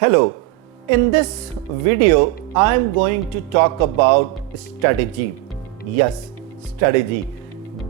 Hello, in this video I'm going to talk about strategy. Yes, strategy.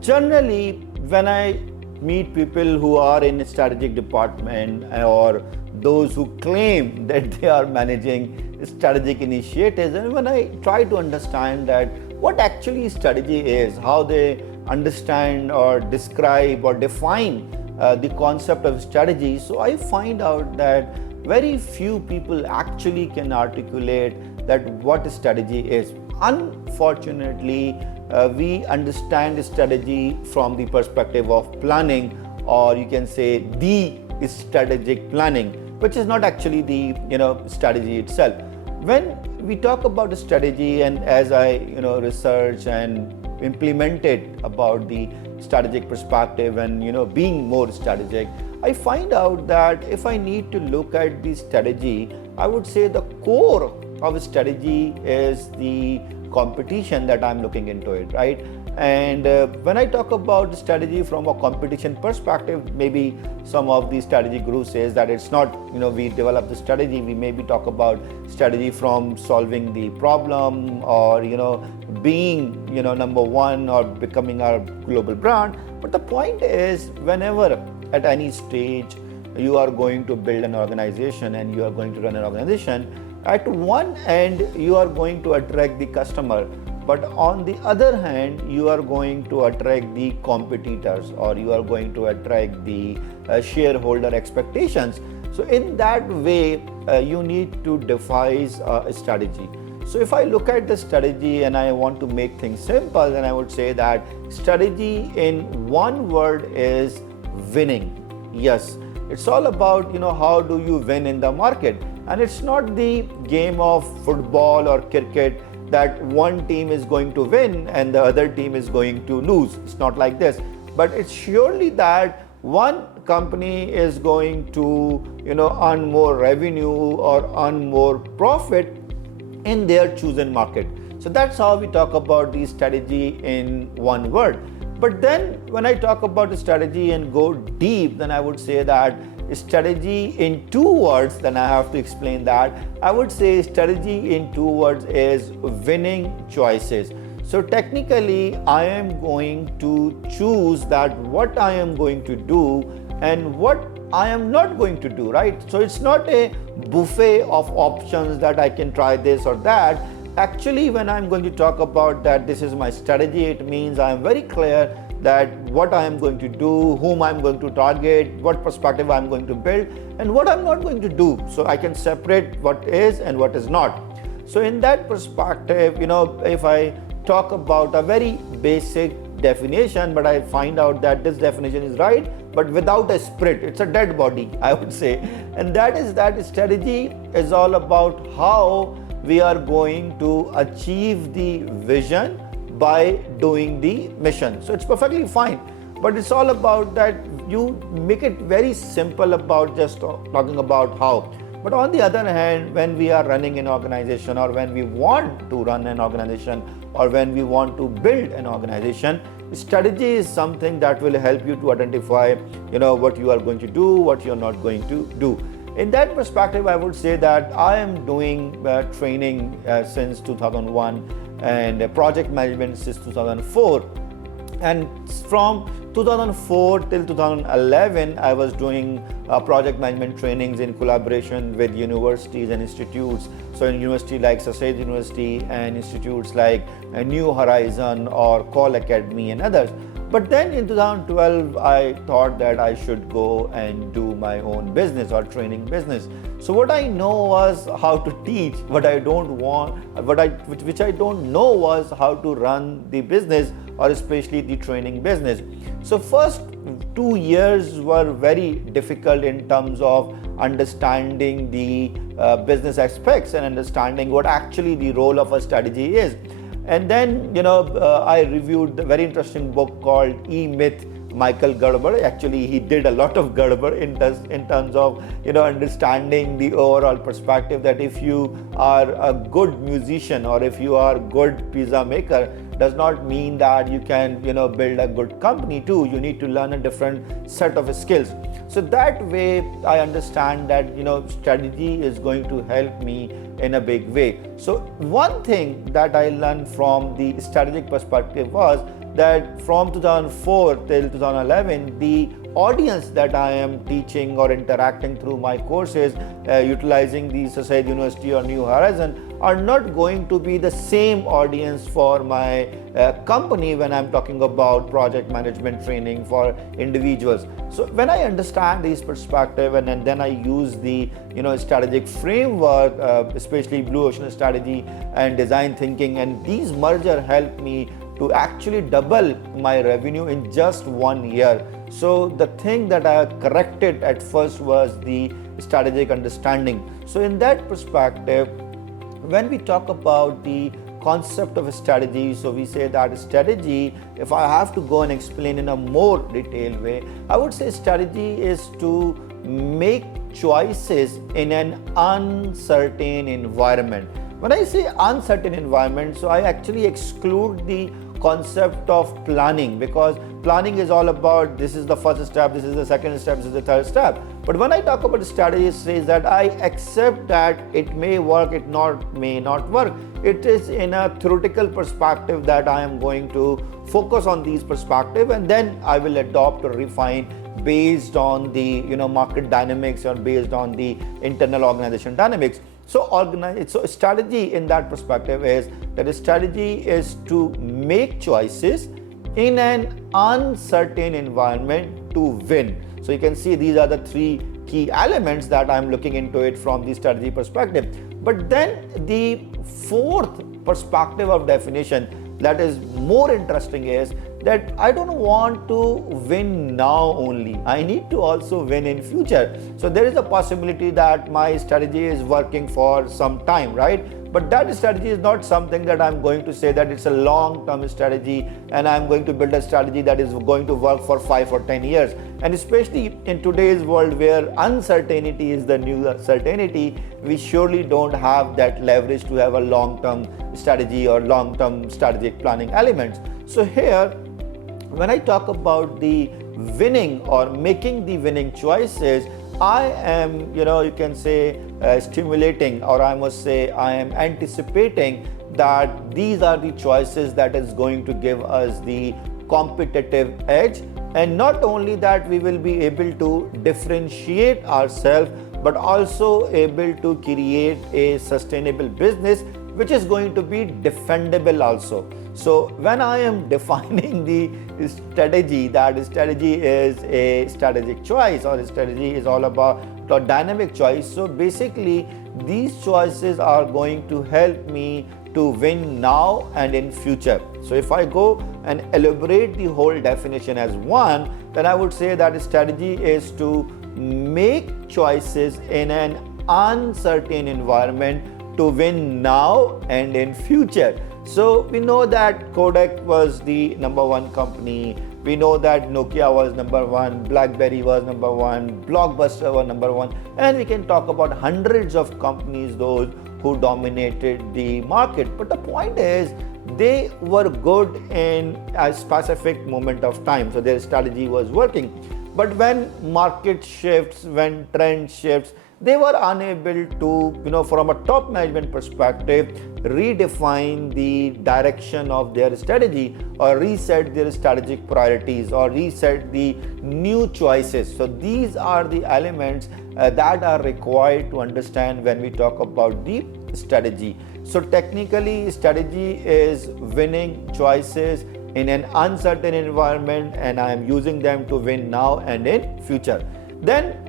Generally, when I meet people who are in strategic department or those who claim that they are managing strategic initiatives, and when I try to understand that what actually strategy is, how they understand or describe or define the concept of strategy, so I find out that very few people actually can articulate that what strategy is. Unfortunately, we understand strategy from the perspective of planning, or you can say the strategic planning, which is not actually the strategy itself. When we talk about strategy, and as I research and implemented about the strategic perspective and being more strategic, I find out that if I need to look at the strategy, I would say the core of strategy is the competition that I'm looking into it, right? And when I talk about strategy from a competition perspective, maybe some of the strategy gurus says that it's not, we develop the strategy, we maybe talk about strategy from solving the problem or, being, number one or becoming our global brand. But the point is, whenever at any stage you are going to build an organization and you are going to run an organization, at one end you are going to attract the customer, but on the other hand you are going to attract the competitors, or you are going to attract the shareholder expectations. So in that way you need to devise a strategy. So if I look at the strategy and I want to make things simple, then I would say that strategy in one word is winning. Yes, it's all about how do you win in the market, and it's not the game of football or cricket that one team is going to win and the other team is going to lose. It's not like this, but it's surely that one company is going to earn more revenue or earn more profit in their chosen market. So that's how we talk about the strategy in one word. But then when I talk about the strategy and go deep, then I would say that strategy in two words, then I have to explain that. I would say strategy in two words is winning choices. So technically, I am going to choose that what I am going to do and what I am not going to do, right? So it's not a buffet of options that I can try this or that. Actually, when I'm going to talk about that this is my strategy, it means I am very clear that what I am going to do, whom I'm going to target, what perspective I'm going to build, and what I'm not going to do. So I can separate what is and what is not. So in that perspective, if I talk about a very basic definition, but I find out that this definition is right, but without a spirit, it's a dead body, I would say. And that is that strategy is all about how we are going to achieve the vision by doing the mission. So it's perfectly fine, but it's all about that you make it very simple about just talking about how. But on the other hand, when we are running an organization, or when we want to run an organization, or when we want to build an organization, strategy is something that will help you to identify what you are going to do, what you're not going to do. In that perspective, I would say that I am doing training since 2001 and project management since 2004. And from 2004 till 2011, I was doing project management trainings in collaboration with universities and institutes. So in university like Asad University and institutes like New Horizon or Call Academy and others. But then in 2012, I thought that I should go and do my own business or training business. So what I know was how to teach. What I don't want, which I don't know was how to run the business, or especially the training business. So first 2 years were very difficult in terms of understanding the business aspects and understanding what actually the role of a strategy is. And then, I reviewed the very interesting book called E-Myth, Michael Gerber. Actually, he did a lot of Gerber in terms of, understanding the overall perspective that if you are a good musician or if you are a good pizza maker, does not mean that you can build a good company too. You need to learn a different set of skills. So that way I understand that strategy is going to help me in a big way. So one thing that I learned from the strategic perspective was that from 2004 till 2011, the audience that I am teaching or interacting through my courses, utilizing the Society University or New Horizon, are not going to be the same audience for my company when I'm talking about project management training for individuals. So when I understand this perspective and then I use the strategic framework, especially blue ocean strategy and design thinking, and these merger help me to actually double my revenue in just 1 year. So the thing that I corrected at first was the strategic understanding. So in that perspective, when we talk about the concept of a strategy, so we say that strategy, if I have to go and explain in a more detailed way, I would say strategy is to make choices in an uncertain environment. When I say uncertain environment, so I actually exclude the concept of planning, because planning is all about this is the first step, this is the second step, this is the third step. But when I talk about strategy, it says that I accept that it may work, it may not work. It is in a theoretical perspective that I am going to focus on these perspectives, and then I will adopt or refine based on the market dynamics or based on the internal organization dynamics. So strategy in that perspective is that a strategy is to make choices in an uncertain environment to win. So you can see these are the three key elements that I'm looking into it from the strategy perspective. But then the fourth perspective of definition that is more interesting is that I don't want to win now only. I need to also win in future. So there is a possibility that my strategy is working for some time, right? But that strategy is not something that I'm going to say that it's a long-term strategy and I'm going to build a strategy that is going to work for 5 or 10 years. And especially in today's world where uncertainty is the new certainty, we surely don't have that leverage to have a long-term strategy or long-term strategic planning elements. So here, when I talk about the winning or making the winning choices, I am, you can say, stimulating, or I must say, I am anticipating that these are the choices that is going to give us the competitive edge. And not only that, we will be able to differentiate ourselves, but also able to create a sustainable business which is going to be defendable also. So when I am defining the strategy, that strategy is a strategic choice or strategy is all about a dynamic choice. So basically these choices are going to help me to win now and in future. So if I go and elaborate the whole definition as one, then I would say that strategy is to make choices in an uncertain environment to win now and in future. So we know that Kodak was the number one company. We know that Nokia was number one, BlackBerry was number one, Blockbuster was number one, and we can talk about hundreds of companies, those who dominated the market. But the point is, they were good in a specific moment of time, so their strategy was working. But when market shifts, when trend shifts, they were unable to, from a top management perspective, redefine the direction of their strategy or reset their strategic priorities or reset the new choices. So these are the elements that are required to understand when we talk about the strategy. So technically, strategy is winning choices in an uncertain environment, and I am using them to win now and in future. Then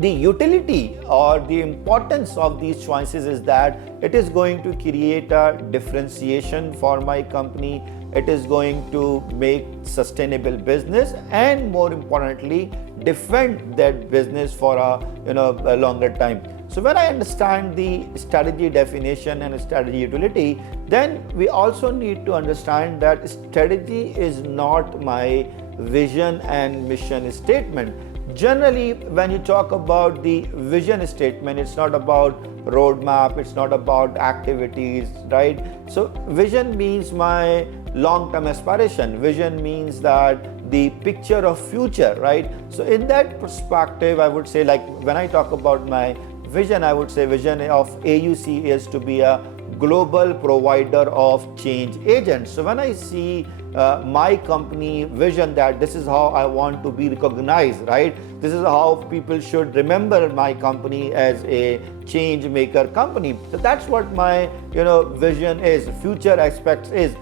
the utility or the importance of these choices is that it is going to create a differentiation for my company. It is going to make sustainable business, and more importantly, defend that business for a longer time. So when I understand the strategy definition and strategy utility, then we also need to understand that strategy is not my vision and mission statement. Generally, when you talk about the vision statement, it's not about roadmap, it's not about activities, right? So vision means my long-term aspiration. Vision means that the picture of future, right? So in that perspective, I would say, like when I talk about my vision, I would say vision of AUC is to be a global provider of change agents. So when I see my company vision, that this is how I want to be recognized, right? This is how people should remember my company as a change maker company. So that's what my vision is, future aspects is,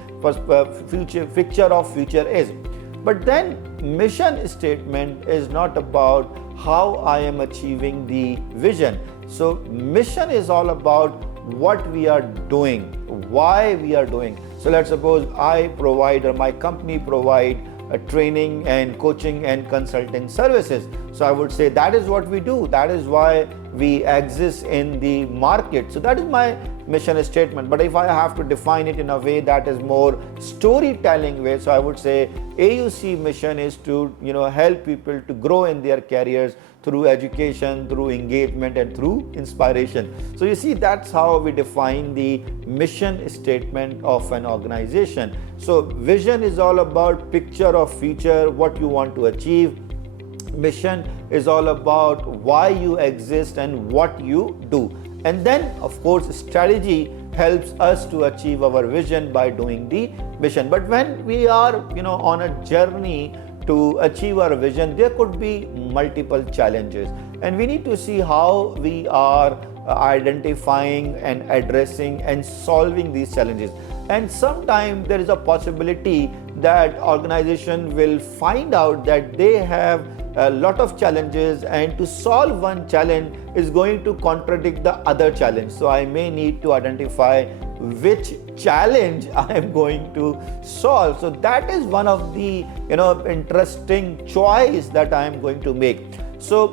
future picture of future is. But then mission statement is not about how I am achieving the vision. So mission is all about what we are doing, why we are doing. So let's suppose I provide, or my company provide training and coaching and consulting services. So I would say that is what we do. That is why we exist in the market. So that is my mission statement. But if I have to define it in a way that is more storytelling way, so I would say AUC mission is to help people to grow in their careers through education, through engagement, and through inspiration. So you see, that's how we define the mission statement of an organization. So vision is all about picture of future, what you want to achieve. Mission is all about why you exist and what you do. And then, of course, strategy helps us to achieve our vision by doing the mission. But when we are, on a journey to achieve our vision, there could be multiple challenges, and we need to see how we are identifying and addressing and solving these challenges. And sometimes there is a possibility that organization will find out that they have a lot of challenges, and to solve one challenge is going to contradict the other challenge. So I may need to identify which challenge I am going to solve. So that is one of the interesting choice that I am going to make. So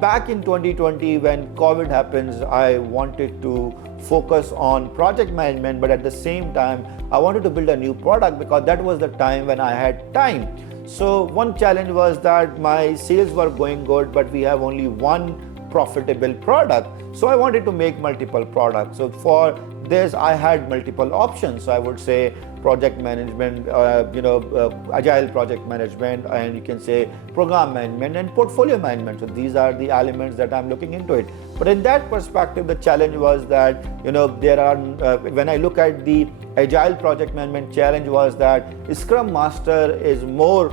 back in 2020, when COVID happens, I wanted to focus on project management, but at the same time I wanted to build a new product because that was the time when I had time. So one challenge was that my sales were going good, but we have only one profitable product. So I wanted to make multiple products. So for this, I had multiple options. So I would say project management, agile project management, and you can say program management and portfolio management. So these are the elements that I'm looking into it. But in that perspective, the challenge was that there are when I look at the agile project management, challenge was that Scrum Master is more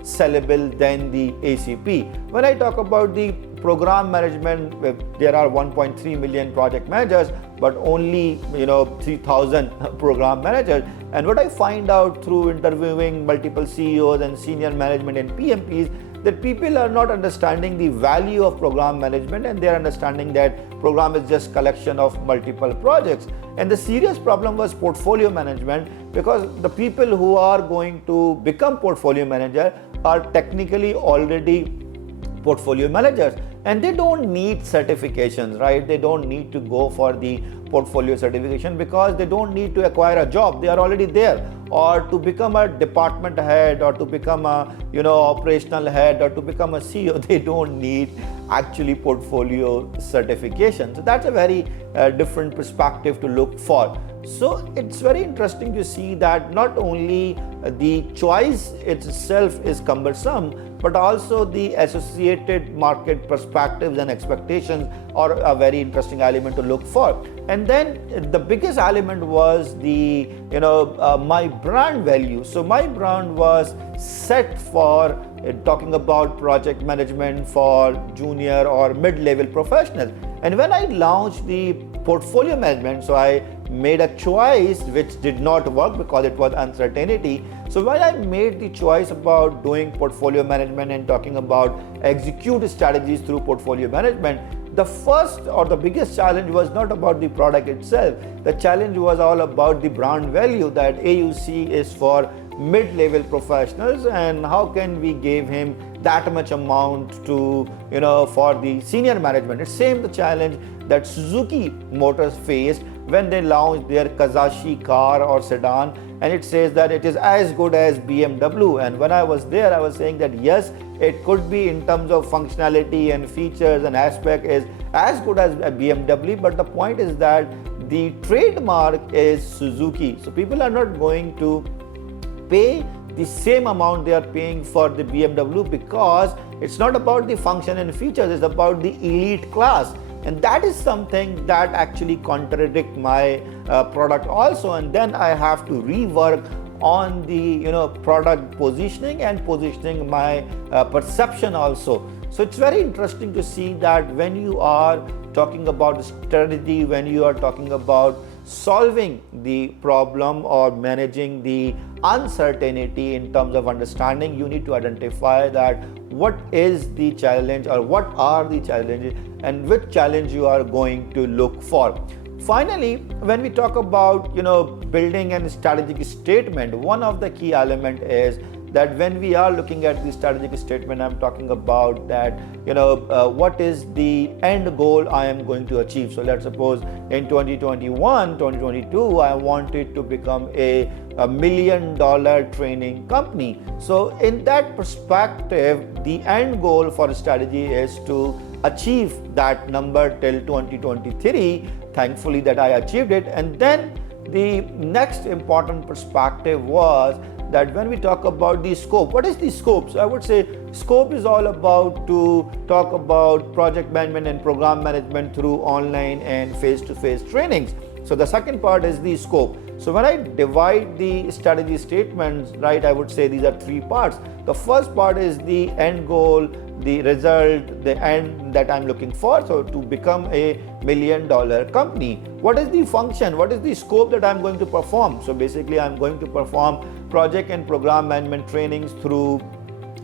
sellable than the ACP. When I talk about the program management, there are 1.3 million project managers, but only 3,000 program managers. And what I find out through interviewing multiple CEOs and senior management and PMPs, that people are not understanding the value of program management, and they are understanding that program is just collection of multiple projects. And the serious problem was portfolio management, because the people who are going to become portfolio manager are technically already portfolio managers, and they don't need certifications, right? They don't need to go for the portfolio certification because they don't need to acquire a job. They are already there. Or to become a department head, or to become a operational head, or to become a CEO, they don't need actually portfolio certification. So that's a very different perspective to look for. So it's very interesting to see that not only the choice itself is cumbersome, but also the associated market perspectives and expectations are a very interesting element to look for. And then the biggest element was the my brand value. So my brand was set for talking about project management for junior or mid-level professionals. And when I launched the portfolio management, so I made a choice which did not work because it was uncertainty. So when I made the choice about doing portfolio management and talking about execute strategies through portfolio management, the first or the biggest challenge was not about the product itself. The challenge was all about the brand value, that AUC is for mid-level professionals, and how can we give him that much amount to for the senior management. It's same the challenge that Suzuki Motors faced when they launched their Kazashi car or sedan, and it says that it is as good as BMW. And when I was there, I was saying that yes, it could be in terms of functionality and features and aspect is as good as a BMW, but the point is that the trademark is Suzuki. So people are not going to pay the same amount they are paying for the BMW, because it's not about the function and features, it's about the elite class. And that is something that actually contradicts my product also, and then I have to rework on the product positioning and positioning my perception also. So it's very interesting to see that when you are talking about strategy, when you are talking about solving the problem or managing the uncertainty in terms of understanding, you need to identify that what is the challenge or what are the challenges and which challenge you are going to look for. Finally, when we talk about building a strategic statement, one of the key element is that when we are looking at the strategic statement, I'm talking about that what is the end goal I am going to achieve. So let's suppose in 2021, 2022, I wanted to become a $1 million training company. So in that perspective, the end goal for a strategy is to achieve that number till 2023. Thankfully that I achieved it. And then the next important perspective was that when we talk about the scope, what is the scope? So I would say scope is all about to talk about project management and program management through online and face-to-face trainings. So the second part is the scope. So when I divide the strategy statements, right, I would say these are three parts. The first part is the end goal, the result, the end that I'm looking for, so to become a $1 million company. What is the function? What is the scope that I'm going to perform? So basically I'm going to perform project and program management trainings through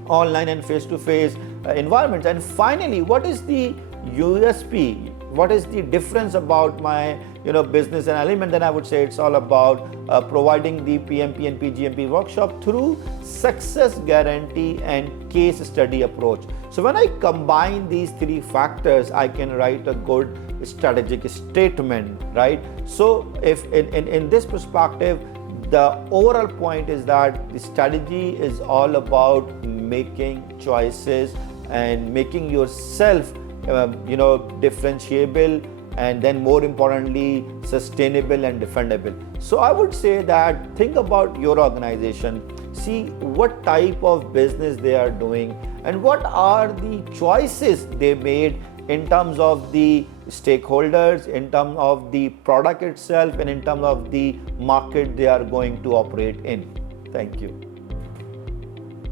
online and face-to-face environments. And finally, what is the USP? What is the difference about my business and element? Then I would say it's all about providing the PMP and PGMP workshop through success guarantee and case study approach. So when I combine these three factors, I can write a good strategic statement, right? So if in this perspective, the overall point is that the strategy is all about making choices and making yourself differentiable, and then more importantly sustainable and defendable. So I would say that think about your organization, see what type of business they are doing and what are the choices they made in terms of the stakeholders, in terms of the product itself, and in terms of the market they are going to operate in. Thank you.